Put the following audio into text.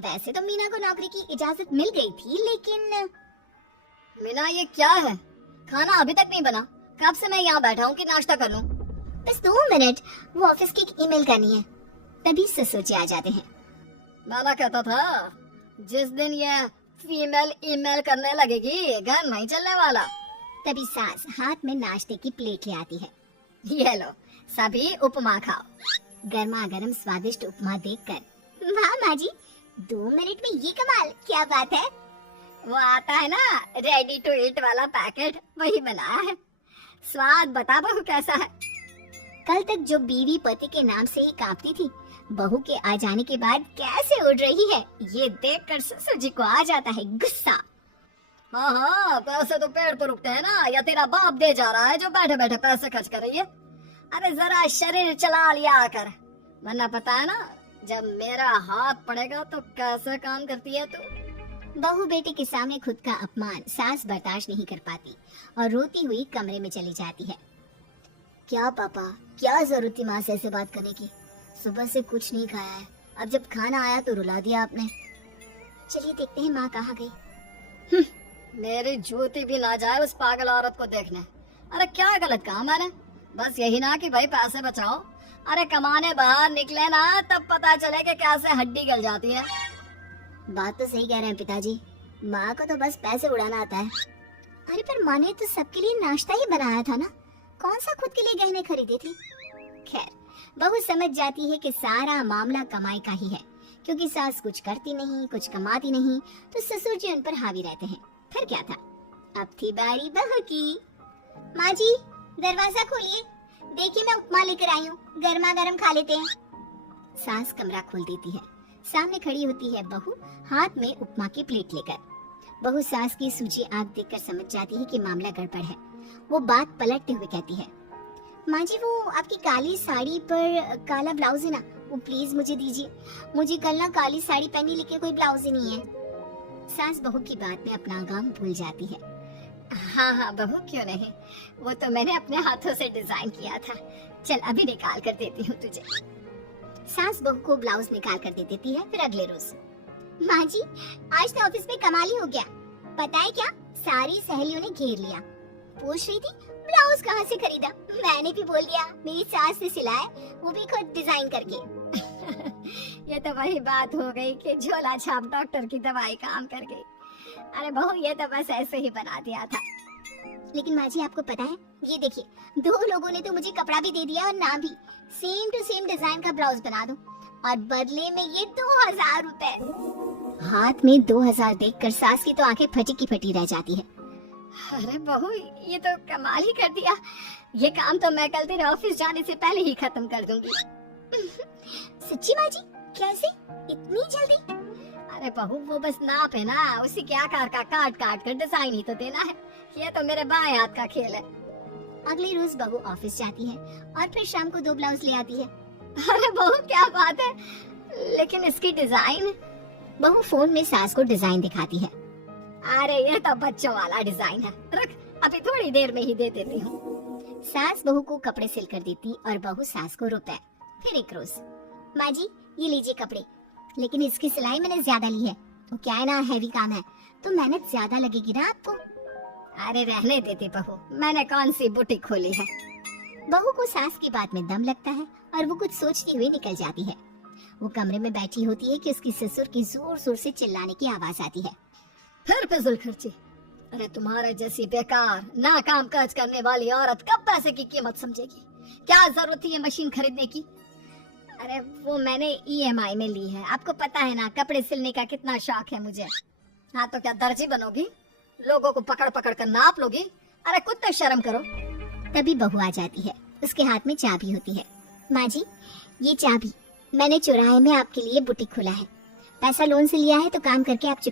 वैसे तो मीना को नौकरी की इजाजत मिल गई थी, लेकिन मीना ये क्या है? खाना अभी तक नहीं बना। कब से मैं यहाँ बैठा हूँ कि नाश्ता कर लूँ। बस 2 मिनट, वो ऑफिस की एक ईमेल करनी है। तभी ससुर जी आ जाते हैं। मैंने कहता था जिस दिन ये फीमेल ईमेल करने लगेगी घर नहीं चलने वाला। तभी सास हाथ में नाश्ते की प्लेट ले आती है। ये लो सभी उपमा खाओ। गर्मा गर्म स्वादिष्ट उपमा देखकर वाह माँ जी, 2 मिनट में ये कमाल, क्या बात है। वो आता है ना रेडी टू ईट वाला पैकेट, वही बनाया है। स्वाद बता बहू कैसा है। कल तक जो बीवी पति के नाम से ही कांपती थी, बहू के आ जाने के बाद कैसे उड़ रही है, ये देखकर ससुर जी को आ जाता है गुस्सा। हाँ हाँ, पैसे तो पेड़ पर उगते हैं ना, या तेरा बाप दे जा रहा है जो बैठे बैठे पैसे खर्च कर रही है। अरे जरा शरीर चला लिया कर, वरना पता है ना जब मेरा हाथ पड़ेगा तो कैसे काम करती है तू। बहू बेटे के सामने खुद का अपमान सास बर्दाश्त नहीं कर पाती और रोती हुई कमरे में चली जाती है। क्या पापा, क्या जरूरत थी माँ से ऐसे बात करने की? सुबह से कुछ नहीं खाया है, अब जब खाना आया तो रुला दिया आपने। चलिए देखते हैं माँ कहाँ गई। मेरी जूती भी ना जाए उस पागल औरत को देखने। अरे क्या गलत कहा मैंने? बस यही ना कि भाई पैसे बचाओ। अरे कमाने बाहर निकले ना तब पता चले कि कैसे हड्डी गल जाती है। बात तो सही कह रहे हैं पिताजी, माँ को तो बस पैसे उड़ाना आता है। अरे पर माँ ने तो सबके लिए नाश्ता ही बनाया था ना, कौन सा खुद के लिए गहने खरीदे थे। खैर, बहू समझ जाती है कि सारा मामला कमाई का ही है, क्योंकि सास कुछ करती नहीं, कुछ कमाती नहीं, तो ससुर जी उन पर हावी रहते हैं। फिर क्या था, अब थी बारी बहू की। माँ जी दरवाजा खोलिए, देखिए मैं उपमा लेकर आई हूँ, गर्मा गर्म खा लेते हैं। सास कमरा खोल देती है। सामने खड़ी होती है बहू, हाथ में उपमा की प्लेट लेकर। बहू सास की सूजी आंख देखकर समझ जाती है कि मामला गड़बड़ है। वो बात पलटते हुए कहती है, माँ जी वो आपकी काली साड़ी पर काला ब्लाउज है ना, वो प्लीज मुझे दीजिए। मुझे कल ना काली साड़ी पहनी लेकिन कोई ब्लाउज ही नहीं है। सास बहू की बात में अपना गम भूल जाती है। हाँ हाँ बहू क्यों नहीं, वो तो मैंने अपने हाथों से डिजाइन किया था। चल अभी निकाल कर देती हूँ तुझे। सास बहू को ब्लाउज निकाल कर दे देती है। फिर अगले रोज, माँ जी आज तो ऑफिस में कमाल ही हो गया। पता है क्या, सारी सहेलियों ने घेर लिया, पूछ रही थी ब्लाउज कहाँ से खरीदा। मैंने भी बोल दिया मेरी सास ने सिलाया, वो भी खुद डिजाइन करके। ये तो वही बात हो गई कि झोला छाप डॉक्टर की दवाई काम कर गई। अरे बहू ये तो बस ऐसे ही बना दिया था। लेकिन माँ जी आपको पता है, ये देखिए 2 लोगों ने तो मुझे कपड़ा भी दे दिया और नाम भी, सेम टू सेम डिजाइन का ब्लाउज बना दो, और बदले में ये 2000 रुपए। हाथ में 2000 देखकर सास की तो आंखें फटी की फटी रह जाती है। अरे बहू ये तो कमाल ही कर दिया, ये काम तो मैं कल तेरे ऑफिस जाने से पहले ही खत्म कर दूंगी। सच्ची माँ जी, कैसे इतनी जल्दी? अरे बहू वो बस नाप है ना, उसी के आकार का काट काट कर डिजाइन ही तो देना है। ये तो मेरे बाएं हाथ का खेल है। अगले रोज बहू ऑफिस जाती है और फिर शाम को 2 ब्लाउज ले आती है। अरे बहू क्या बात है, लेकिन इसकी डिजाइन। बहू फोन में सास को डिजाइन दिखाती है। अरे ये तो बच्चों वाला डिजाइन है, रख अभी थोड़ी देर में ही दे देती हूँ। सास बहू को कपड़े सिल कर देती और बहू सास को रुपए। फिर एक रोज, माँ जी ये लीजिए कपड़े, लेकिन इसकी सिलाई मैंने ज्यादा ली है, तो क्या है ना हैवी काम है, तो मेहनत ज्यादा लगेगी ना आपको। अरे रहने देती बहू, मैंने कौन सी बुटीक खोली है। बहू को सास की बात में दम लगता है और वो कुछ सोचती हुई निकल जाती है। वो कमरे में बैठी होती है कि उसकी ससुर की जोर जोर से चिल्लाने की आवाज आती है। फिर फिजूल खर्ची। अरे तुम्हारे जैसी बेकार ना काम काज करने वाली औरत कब पैसे की कीमत समझेगी। क्या जरूरत थी ये मशीन खरीदने की? अरे वो मैंने EMI में ली है, आपको पता है ना कपड़े सिलने का कितना शौक है मुझे। हाँ तो क्या दर्जी बनोगी, लोगों को पकड़ पकड़ कर नाप लोगी? अरे कुछ तो शर्म करो। तभी बहू आ जाती है, उसके हाथ में चाबी होती है। माँ जी ये चाबी मैंने चौराहे में आपके लिए बुटीक खोला है, पैसा लोन से लिया है तो काम करके आप चुका